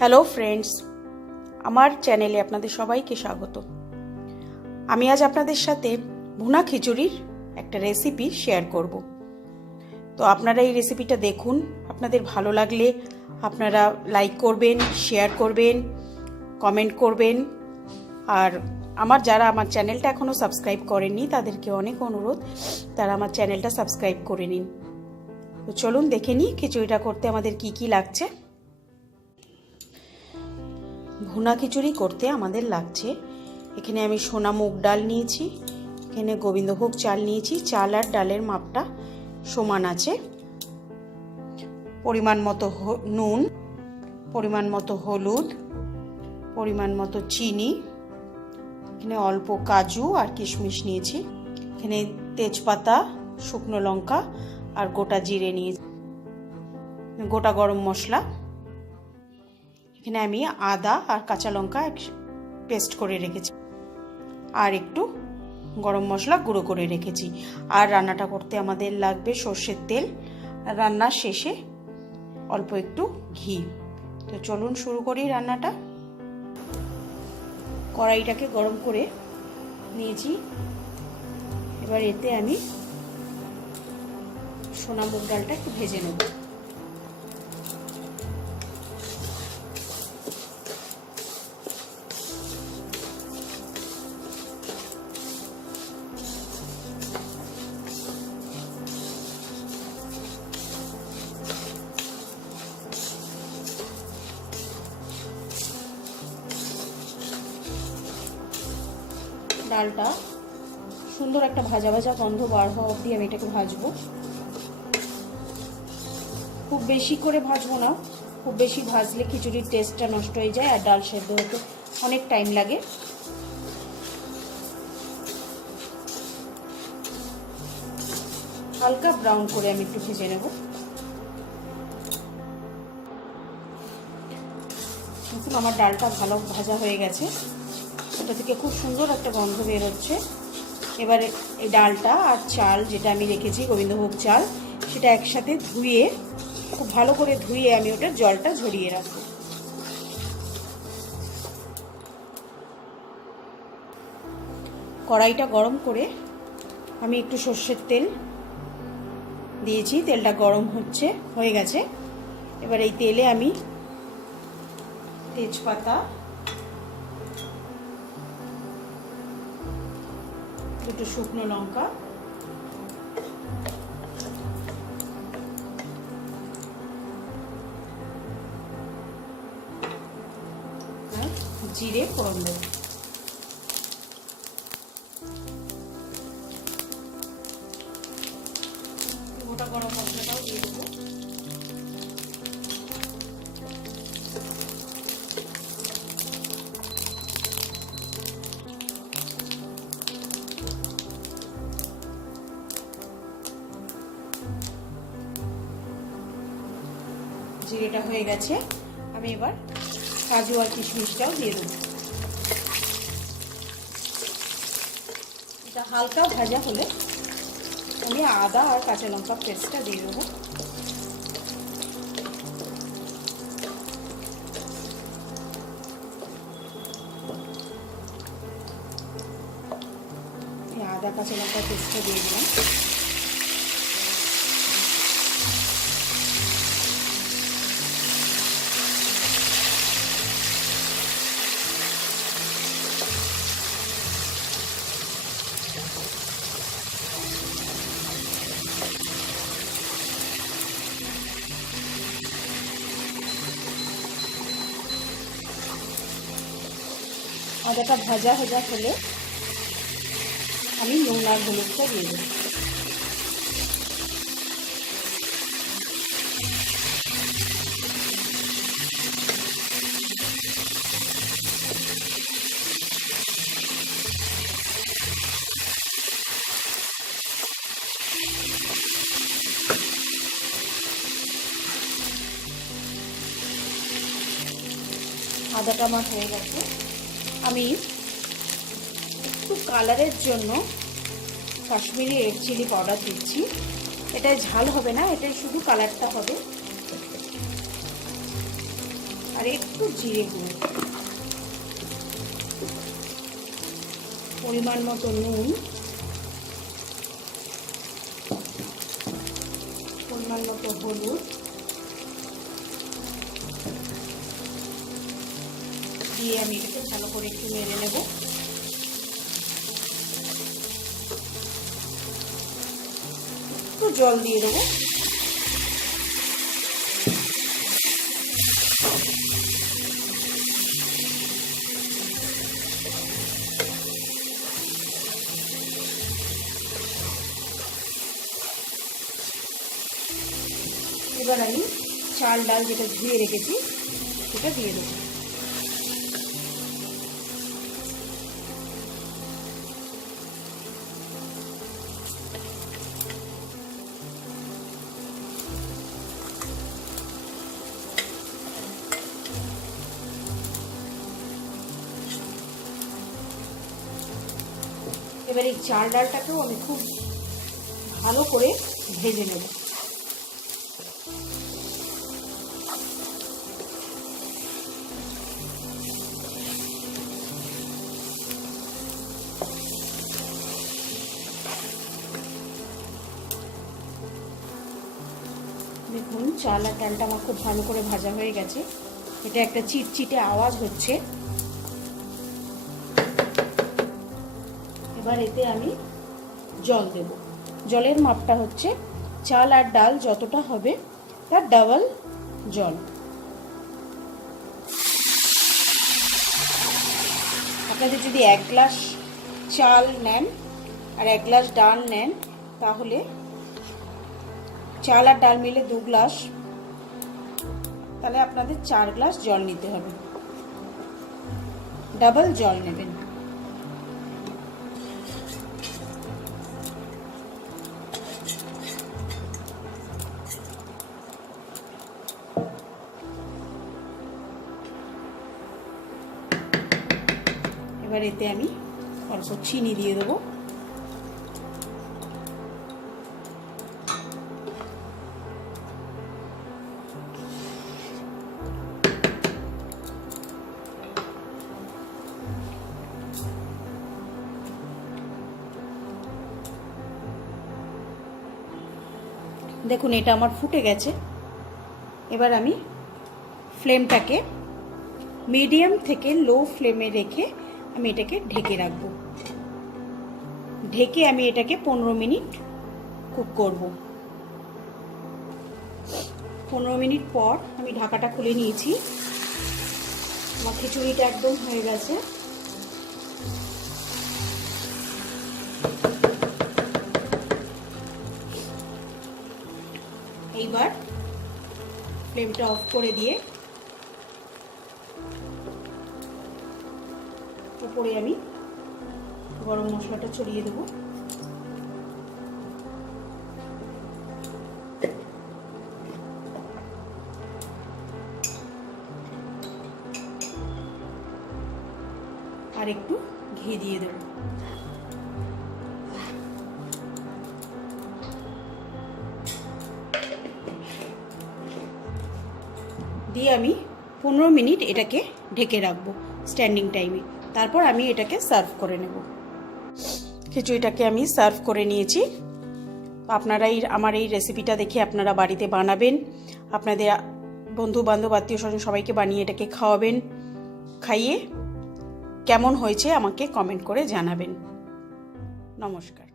Hello friends, আমার চ্যানেলে আপনাদের সবাইকে স্বাগত। আমি আজ আপনাদের সাথে ভুনা খিচুড়ির একটা রেসিপি শেয়ার করব। তো আপনারা এই রেসিপিটা দেখুন, আপনাদের ভালো লাগলে আপনারা লাইক করবেন, শেয়ার করবেন, কমেন্ট করবেন। আর যারা আমার চ্যানেলটা এখনও সাবস্ক্রাইব করেননি তাদেরকে অনেক অনুরোধ, তারা আমার চ্যানেলটা সাবস্ক্রাইব করে নিন। তো চলুন দেখে নিই খিচুড়িটা করতে আমাদের কি কি লাগছে। ভুনা খিচুড়ি করতে আমাদের লাগছে, এখানে আমি সোনা মুগ ডাল নিয়েছি, এখানে গোবিন্দভোগ চাল নিয়েছি, চাল আর ডালের মাপটা সমান আছে, পরিমাণ মতো নুন, পরিমাণ মতো হলুদ, পরিমাণ মতো চিনি, এখানে অল্প কাজু আর কিশমিশ নিয়েছি, এখানে তেজপাতা, শুকনো লঙ্কা আর গোটা জিরে নিয়েছি, গোটা গরম মশলা, এখানে আমি আদা আর কাঁচা লঙ্কা পেস্ট করে রেখেছি, আর একটু গরম মশলা গুঁড়ো করে রেখেছি। আর রান্নাটা করতে আমাদের লাগবে সর্ষের তেল, রান্নার শেষে অল্প একটু ঘি। তো চলুন শুরু করি রান্নাটা। কড়াইটাকে গরম করে নিয়েছি, এবার এতে আমি সোনা মুগ ডালটা একটু ভেজে নেব। ডালটা সুন্দর একটা ভাজা ভাজা গন্ধ বার হওয়া অবধি আমি এটাকে ভাজবো। খুব বেশি করে ভাজবো না, খুব বেশি ভাজলে খিচুড়ির টেস্টটা নষ্ট হয়ে যায় আর ডাল সেদ্ধ হতে অনেক টাইম লাগে। হালকা ব্রাউন করে আমি একটু ভেজে নেব। দেখুন আমার ডালটা ভালো ভাজা হয়ে গেছে, এটা থেকে খুব সুন্দর একটা গন্ধ বের হচ্ছে। এবারে এই ডালটা আর চাল যেটা আমি রেখেছি গোবিন্দভোগ চাল, সেটা একসাথে ধুয়ে, খুব ভালো করে ধুয়ে আমি ওটার জলটা ঝরিয়ে রাখবো। কড়াইটা গরম করে আমি একটু সর্ষের তেল দিয়েছি, তেলটা গরম হয়ে গেছে। এবার এই তেলে আমি তেজপাতা, দুটো শুকনো লঙ্কা, আর জিরে ফোড়ন দেব। গোটা গরম মশলাটাও দিয়ে দেবো। জিরেটা হয়ে গেছে, আমি এবার কাজু আর কিশমিশটাও দিয়ে দেবো। এটা হালকা ভাজা হলে আমি আদা আর কাঁচা লঙ্কা পেস্টটা দিয়ে দেবো। আদা কাঁচা লঙ্কা পেস্টটা দিয়ে দিলাম। আদাটা ভাজা ভাজা হলে আমি নুন আর হলুদটা দিয়ে দেব। আদাটা আমার হয়ে গেছে, আমি একটু কালারের জন্য কাশ্মীরি রেড চিলি পাউডার দিচ্ছি। এটাই ঝাল হবে না, এটাই শুধু কালারটা হবে। আর একটু জিরে গুঁড়ো, পরিমাণ মতো নুন, পরিমাণ মতো হলুদ দিয়ে আমি এটাকে ভালো করে একটু নেড়ে নেব। একটু জল দিয়ে দেবো। এবার আমি চাল ডাল যেটা ধুয়ে রেখেছি সেটা দিয়ে দেবো। এবার এই চাল ডালটাকেও আমি খুব ভালো করে ভেজে নেব। দেখুন চাল আর ডালটা আমার খুব ভালো করে ভাজা হয়ে গেছে। এটা একটা চিটচিটে আওয়াজ হচ্ছে। এবার এতে আমি জল দেব। জলের মাপটা হচ্ছে চাল আর ডাল যতটা হবে তার ডাবল জল। আপনাদের যদি 1 গ্লাস চাল নেন আর 1 গ্লাস ডাল নেন তাহলে চাল আর ডাল মিলে 2 গ্লাস, তাহলে আপনাদের 4 গ্লাস জল নিতে হবে, ডাবল জল নেবেন। এবার এতে আমি অল্প চিনি দিয়ে দেবো। দেখুন এটা আমার ফুটে গেছে। এবার আমি ফ্লেমটাকে মিডিয়াম থেকে লো ফ্লেমে রেখে আমি এটাকে ঢেকে রাখবো। ঢেকে আমি এটাকে 15 মিনিট কুক করব। 15 মিনিট পর আমি ঢাকাটা খুলে নিয়েছি। আমার খিচুড়িটা একদম হয়ে গেছে। এইবার ফ্লেমটা অফ করে দিয়ে উপরে আমি গরম মশলাটা ছড়িয়ে দেবো। আর একটু ঘি দিয়ে দেবো। দিয়ে আমি 15 মিনিট এটাকে ঢেকে রাখবো স্ট্যান্ডিং টাইমে। তারপর আমি এটাকে সার্ভ করে নেব। খিচুড়িটাকে আমি সার্ভ করে নিয়েছি। আপনারা আমার এই রেসিপিটা দেখে আপনারা বাড়িতে বানাবেন, আপনাদের বন্ধু বান্ধব আত্মীয় স্বজন সবাইকে বানিয়ে এটাকে খাওয়াবেন। খাইয়ে কেমন হয়েছে আমাকে কমেন্ট করে জানাবেন। নমস্কার।